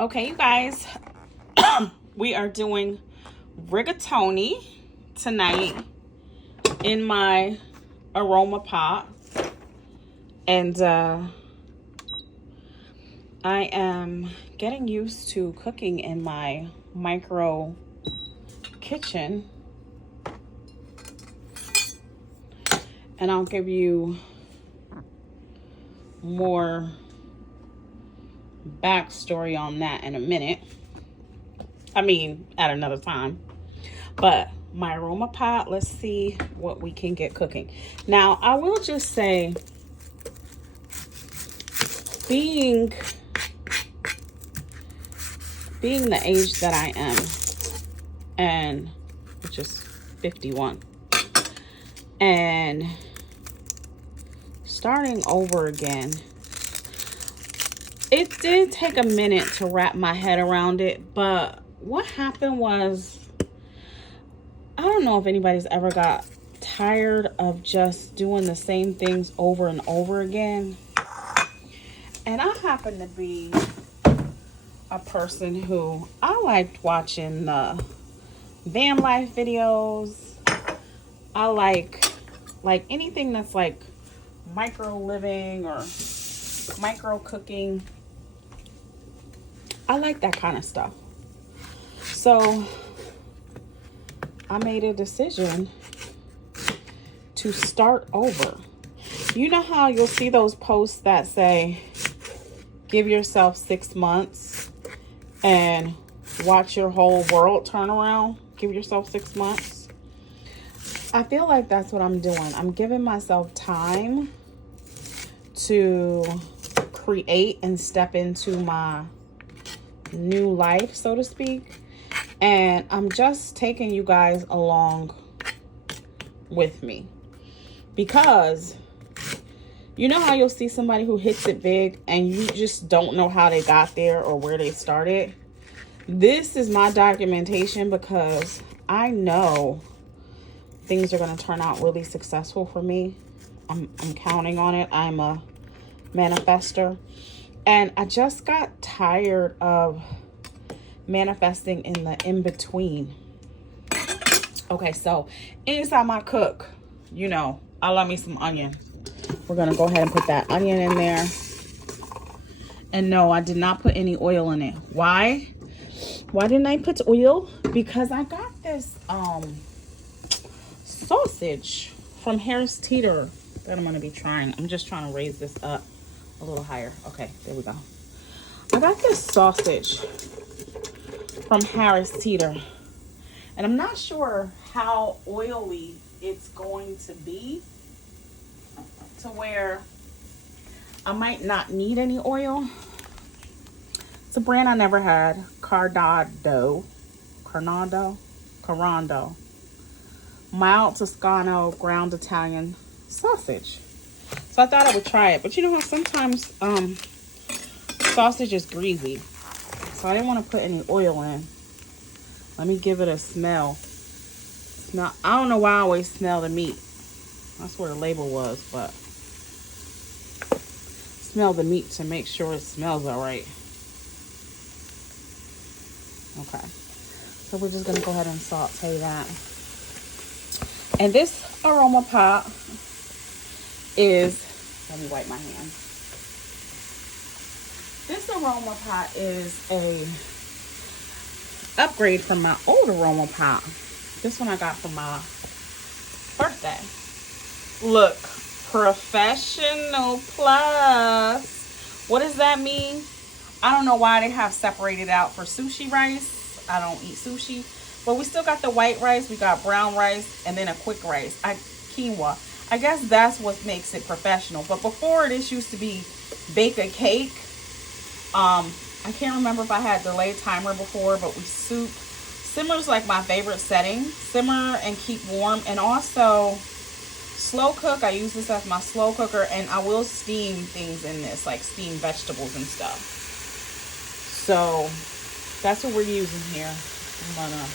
Okay, you guys, we are doing rigatoni tonight in my aroma pot. And I am getting used to cooking in my micro kitchen. And I'll give you more backstory on that in a minute. I mean, at another time. But my aroma pot, let's see what we can get cooking. Now, I will just say, being the age that I am, and which is 51, and starting over again, it did take a minute to wrap my head around it. But what happened was, I don't know if anybody's ever got tired of just doing the same things over and over again. And I happen to be a person who, I liked watching the van life videos. I like anything that's like micro living or micro cooking. I like that kind of stuff. So I made a decision to start over. You know how you'll see those posts that say, give yourself 6 months and watch your whole world turn around? Give yourself 6 months. I feel like that's what I'm doing. I'm giving myself time to create and step into my new life, so to speak. And I'm just taking you guys along with me. Because you know how you'll see somebody who hits it big and you just don't know how they got there or where they started? This is my documentation, because I know things are going to turn out really successful for me. I'm counting on it. I'm a manifester. And I just got tired of manifesting in the in-between. Okay, so anytime I cook, you know, I love me some onion. We're going to go ahead and put that onion in there. And no, I did not put any oil in it. Why? Why didn't I put oil? Because I got this sausage from Harris Teeter that I'm going to be trying. I'm just trying to raise this up a little higher. Okay, there we go. I got this sausage from Harris Teeter. And I'm not sure how oily it's going to be, to where I might not need any oil. It's a brand I never had, Carnado, mild Toscano ground Italian sausage. So I thought I would try it, but you know how sometimes sausage is greasy, so I didn't want to put any oil in. Let me give it a smell. Now, I don't know why I always smell the meat. That's where the label was, but smell the meat to make sure it smells all right. Okay. So we're just going to go ahead and saute that. And this aroma pot is, let me wipe my hands. This aroma pot is a upgrade from my old aroma pot. This one I got for my birthday. Look, professional plus. What does that mean? I don't know why they have separated out for sushi rice. I don't eat sushi. But we still got the white rice. We got brown rice and then a quick rice. Quinoa. I guess that's what makes it professional. But before, this used to be bake a cake. I can't remember if I had delay timer before, but we soup. Simmer's like my favorite setting. Simmer and keep warm. And also slow cook. I use this as my slow cooker, and I will steam things in this, like steam vegetables and stuff. So that's what we're using here. I'm gonna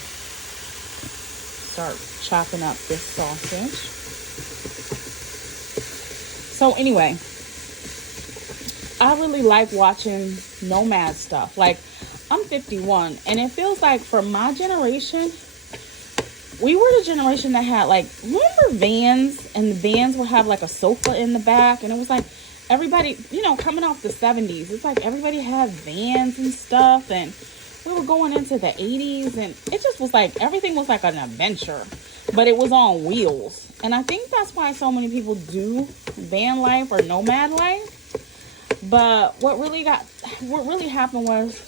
start chopping up this sausage. So anyway, I really like watching Nomad stuff. Like, I'm 51, and it feels like for my generation, we were the generation that had, like, remember vans? And the vans would have, like, a sofa in the back. And it was like everybody, you know, coming off the 70s. It's like everybody had vans and stuff. And we were going into the 80s. And it just was like everything was like an adventure. But it was on wheels. And I think that's why so many people do van life or nomad life. But what really happened was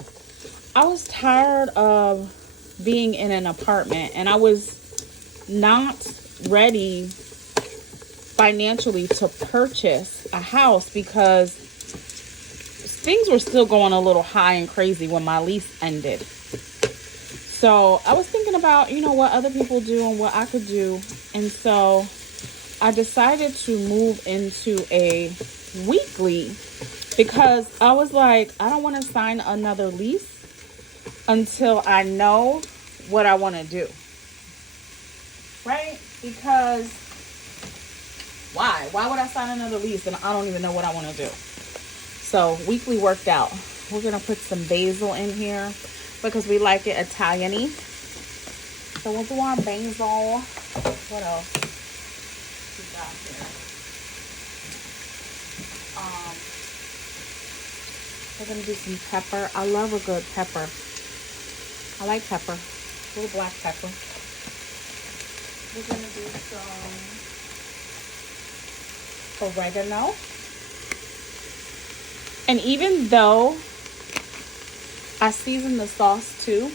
I was tired of being in an apartment, and I was not ready financially to purchase a house because things were still going a little high and crazy when my lease ended. So I was thinking about, you know, what other people do and what I could do. And so I decided to move into a weekly because I was like, I don't want to sign another lease until I know what I want to do. Right? Because why? Why would I sign another lease and I don't even know what I want to do? So weekly worked out. We're going to put some basil in here because we like it Italian-y. So we'll do our basil. What else we got here? We're going to do some pepper. I love a good pepper. I like pepper. A little black pepper. We're going to do some oregano. And even though I season the sauce too,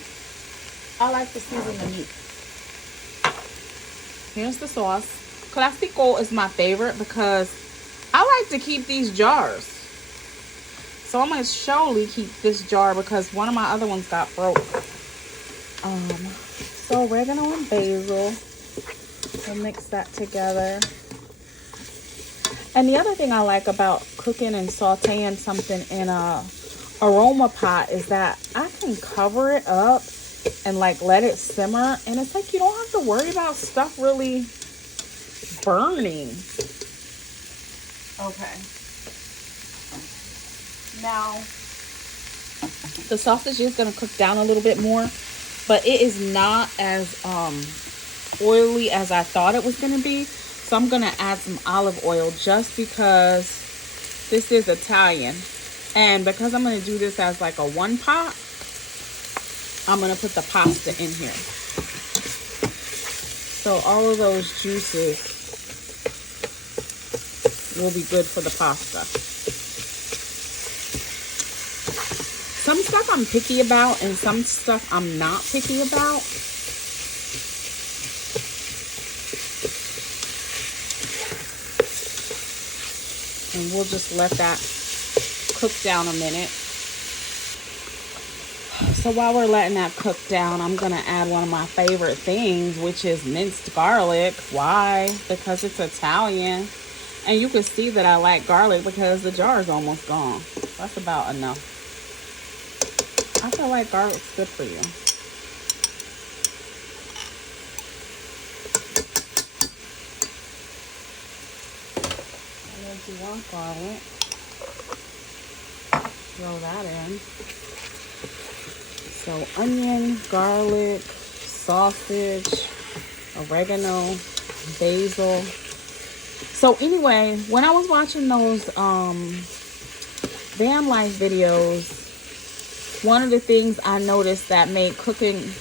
I like to season the meat. Here's the sauce. Classico is my favorite because I like to keep these jars. So I'm going to surely keep this jar because one of my other ones got broke. So oregano and basil. We'll mix that together. And the other thing I like about cooking and sauteing something in a aroma pot is that I can cover it up and like let it simmer. And it's like you don't have to worry about stuff really burning. Okay. Now, the sausage is going to cook down a little bit more, but it is not as oily as I thought it was going to be. So I'm going to add some olive oil just because this is Italian. And because I'm going to do this as like a one pot, I'm going to put the pasta in here. So all of those juices will be good for the pasta. Some stuff I'm picky about and some stuff I'm not picky about. And we'll just let that cook down a minute. So while we're letting that cook down, I'm going to add one of my favorite things, which is minced garlic. Why? Because it's Italian. And you can see that I like garlic because the jar is almost gone. That's about enough. I feel like garlic's good for you. And if you want garlic, throw that in. So onion, garlic, sausage, oregano, basil. So anyway, when I was watching those van life videos, one of the things I noticed that made cooking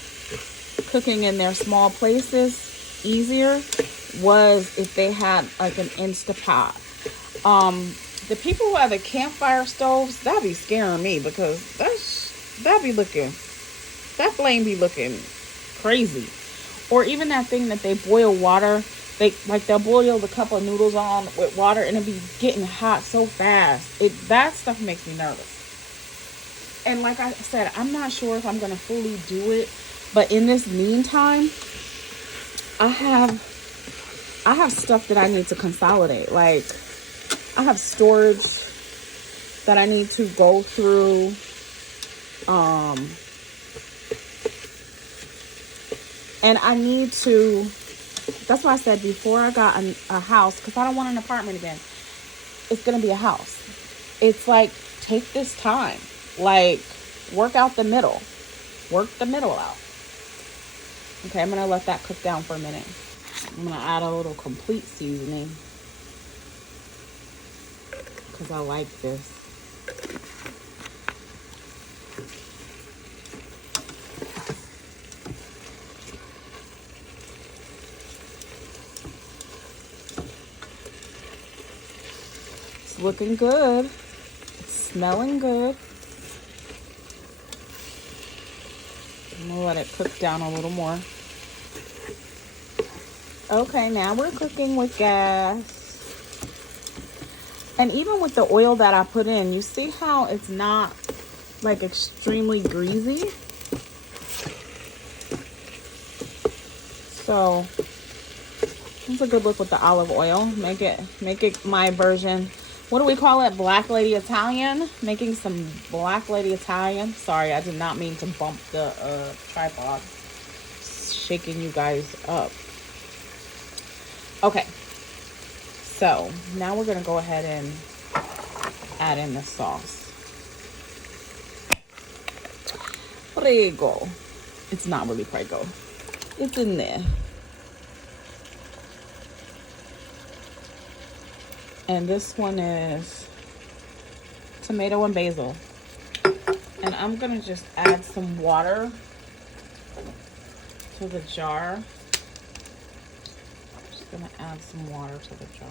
in their small places easier was if they had like an Instapot. The people who have the campfire stoves, that'd be scaring me because that flame be looking crazy. Or even that thing that they boil water, they'll boil the cup of noodles on with water and it'll be getting hot so fast. That stuff makes me nervous. And like I said, I'm not sure if I'm going to fully do it. But in this meantime, I have stuff that I need to consolidate. Like, I have storage that I need to go through. And I need to, that's why I said before I got a house, because I don't want an apartment again. It's going to be a house. it's like, take this time. Like, work out the middle. Work the middle out. Okay, I'm going to let that cook down for a minute. I'm going to add a little complete seasoning because I like this. It's looking good. It's smelling good. I'm going to let it cook down a little more. Okay, now we're cooking with gas. And even with the oil that I put in, you see how it's not like extremely greasy? So it's a good look with the olive oil. Make it my version. What do we call it? Black Lady Italian. Making some Black Lady Italian. Sorry, I did not mean to bump the tripod. Shaking you guys up. Okay. So now we're going to go ahead and add in the sauce. Prego. It's not really Prego. It's in there. And this one is tomato and basil. And I'm going to just add some water to the jar. Gonna add some water to the jar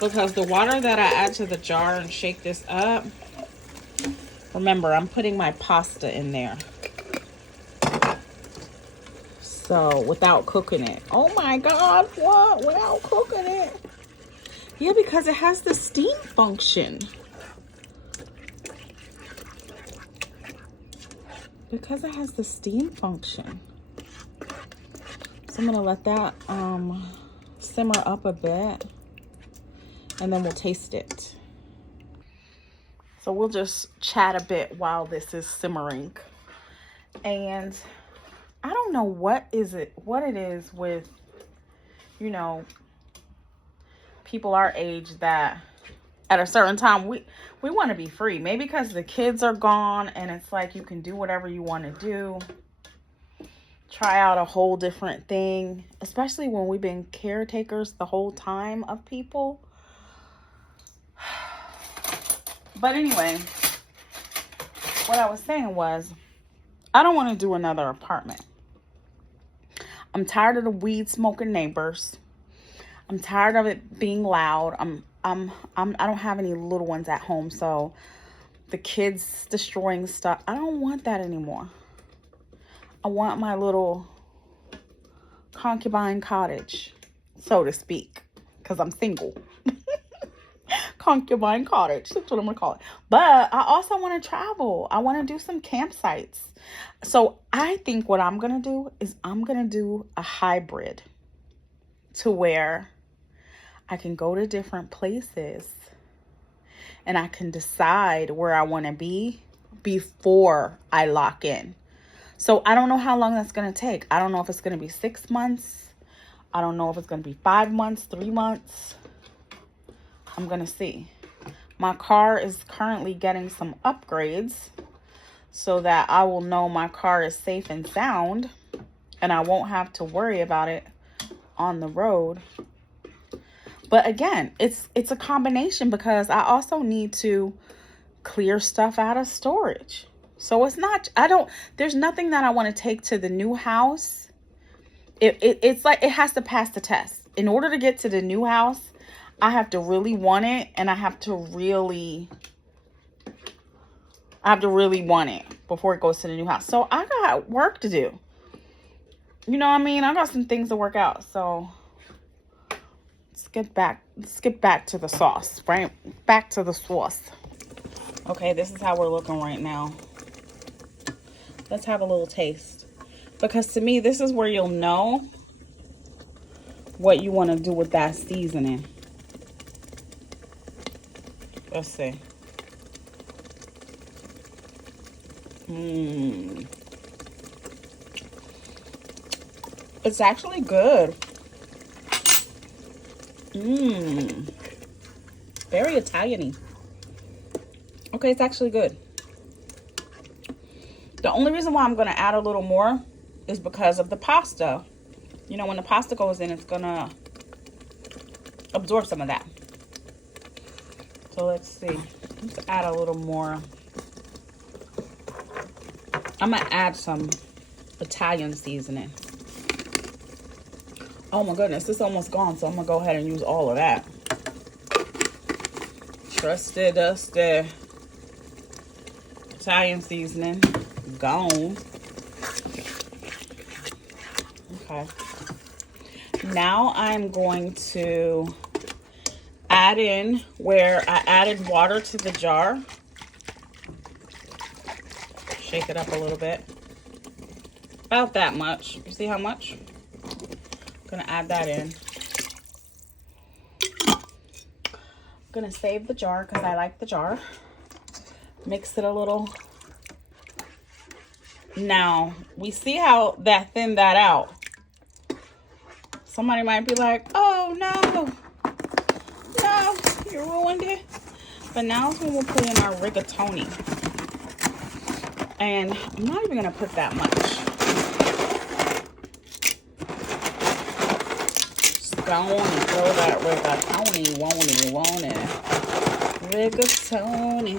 because the water that I add to the jar and shake this up, remember, I'm putting my pasta in there, so without cooking it. Oh my god, what? Without cooking it? Yeah, because it has the steam function. Because it has the steam function. So I'm gonna let that simmer up a bit, and then we'll taste it. So we'll just chat a bit while this is simmering. And I don't know what it is with, you know, people our age that at a certain time we want to be free. Maybe because the kids are gone and it's like you can do whatever you want to do. Try out a whole different thing, especially when we've been caretakers the whole time of people. But anyway, what I was saying was, I don't want to do another apartment. I'm tired of the weed smoking neighbors. I'm tired of it being loud. I don't have any little ones at home, so the kids destroying stuff. I don't want that anymore. I want my little concubine cottage, so to speak, because I'm single. Concubine cottage, that's what I'm gonna call it. But I also want to travel. I want to do some campsites. So I think what I'm gonna do is I'm gonna do a hybrid to where I can go to different places and I can decide where I want to be before I lock in. So I don't know how long that's going to take. I don't know if it's going to be 6 months. I don't know if it's going to be 5 months, 3 months. I'm going to see. My car is currently getting some upgrades so that I will know my car is safe and sound and I won't have to worry about it on the road. But again, it's a combination because I also need to clear stuff out of storage. So it's not, there's nothing that I want to take to the new house. It's like it has to pass the test. In order to get to the new house, I have to really want it, and I have to really want it before it goes to the new house. So I got work to do. You know what I mean? I got some things to work out. So let's get back to the sauce, right? Back to the sauce. Okay, this is how we're looking right now. Let's have a little taste. Because to me, this is where you'll know what you want to do with that seasoning. Let's see. It's actually good. It Very Italian-y. Okay, it's actually good. The only reason why I'm going to add a little more is because of the pasta. You know, when the pasta goes in, it's going to absorb some of that. So let's see. Let's add a little more. I'm going to add some Italian seasoning. Oh my goodness, it's almost gone, so I'm going to go ahead and use all of that. Trusty, dusty Italian seasoning. Gone. Okay. Now I'm going to add in where I added water to the jar. Shake it up a little bit. About that much. You see how much? I'm gonna add that in. I'm gonna save the jar because I like the jar. Mix it a little. Now, we see how that thinned that out. Somebody might be like, oh no, you ruined it. But now is when we'll put in our rigatoni. And I'm not even gonna put that much. Just go on and throw that rigatoni, won't it? Rigatoni.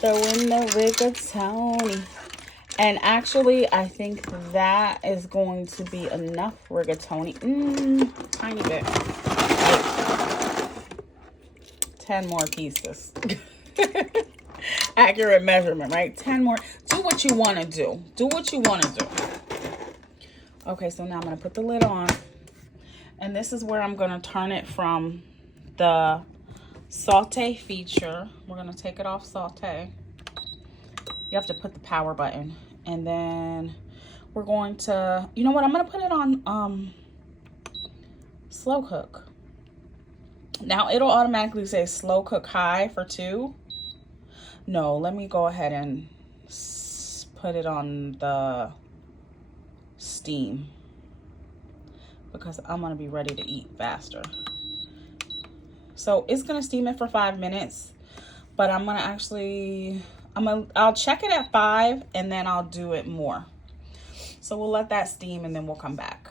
Throw in the rigatoni. And actually, I think that is going to be enough rigatoni. Tiny bit. 10 more pieces. Accurate measurement, right? 10 more. Do what you want to do. Do what you want to do. Okay, so now I'm going to put the lid on. And this is where I'm going to turn it from the saute feature. We're going to take it off saute. You have to put the power button. And then we're going to, you know what? I'm going to put it on slow cook. Now, it'll automatically say slow cook high for 2. No, let me go ahead and put it on the steam because I'm going to be ready to eat faster. So it's going to steam it for 5 minutes, but I'm going to actually, I'll check it at 5 and then I'll do it more. So we'll let that steam and then we'll come back.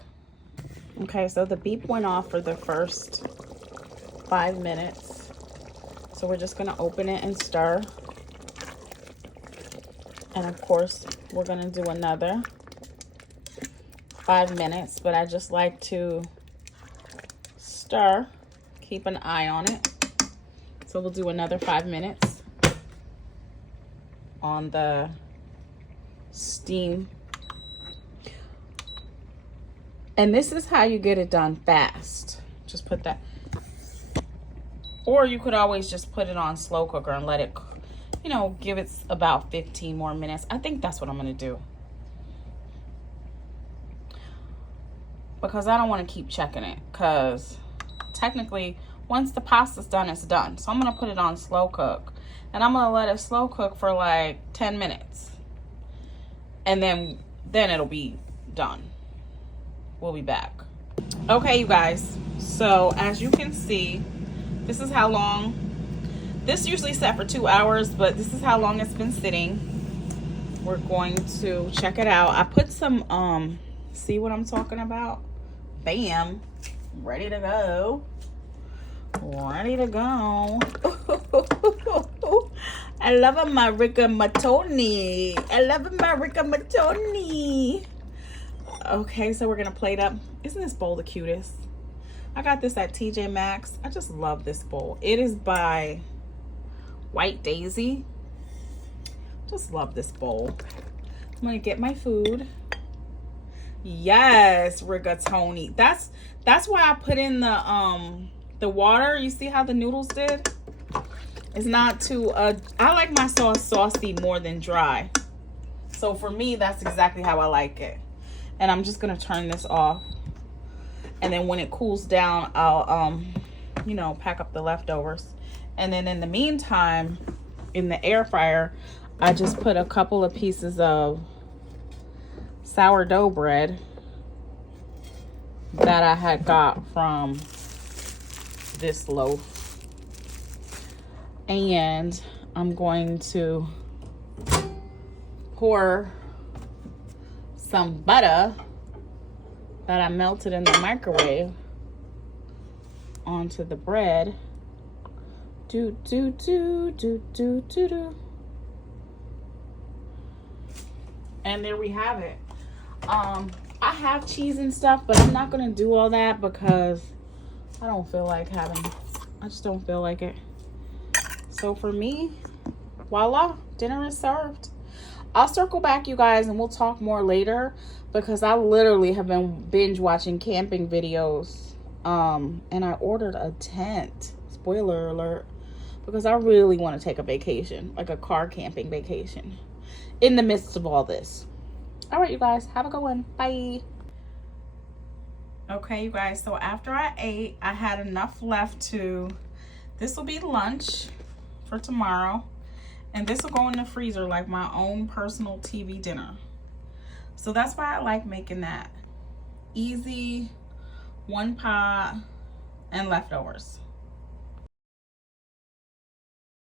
Okay, so the beep went off for the first 5 minutes. So we're just going to open it and stir. And of course, we're going to do another 5 minutes, but I just like to stir, keep an eye on it. So we'll do another 5 minutes on the steam. And this is how you get it done fast. Just put that, or you could always just put it on slow cooker and let it, you know, give it about 15 more minutes. I think that's what I'm going to do. Because I don't want to keep checking it. Because technically, once the pasta's done, it's done. So I'm going to put it on slow cook. And I'm going to let it slow cook for like 10 minutes. And then it'll be done. We'll be back. Okay, you guys. So as you can see, this is how long. This usually set for 2 hours, but this is how long it's been sitting. We're going to check it out. I put some, see what I'm talking about? Bam. Ready to go. Ready to go. I love my rigatoni. I love my rigatoni. Okay, so we're going to plate up. Isn't this bowl the cutest? I got this at TJ Maxx. I just love this bowl. It is by White Daisy. Just love this bowl. I'm gonna get my food. Yes, rigatoni. That's why I put in the water. You see how the noodles did? It's not too I like my sauce saucy more than dry. So for me, that's exactly how I like it. And I'm just gonna turn this off. And then when it cools down, I'll you know, pack up the leftovers. And then in the meantime, in the air fryer, I just put a couple of pieces of sourdough bread that I had got from this loaf. And I'm going to pour some butter that I melted in the microwave onto the bread. Do, do, do, do, do, do, do. And there we have it. I have cheese and stuff, but I'm not gonna do all that because I don't feel like I just don't feel like it. So for me, voila, dinner is served. I'll circle back, you guys, and we'll talk more later because I literally have been binge watching camping videos. And I ordered a tent, spoiler alert, because I really want to take a vacation, like a car camping vacation in the midst of all this. All right, you guys, have a good one. Bye. Okay, you guys, so after I ate, I had enough left to, this will be lunch for tomorrow, and this will go in the freezer like my own personal TV dinner. So that's why I like making that. Easy, one pot, and leftovers.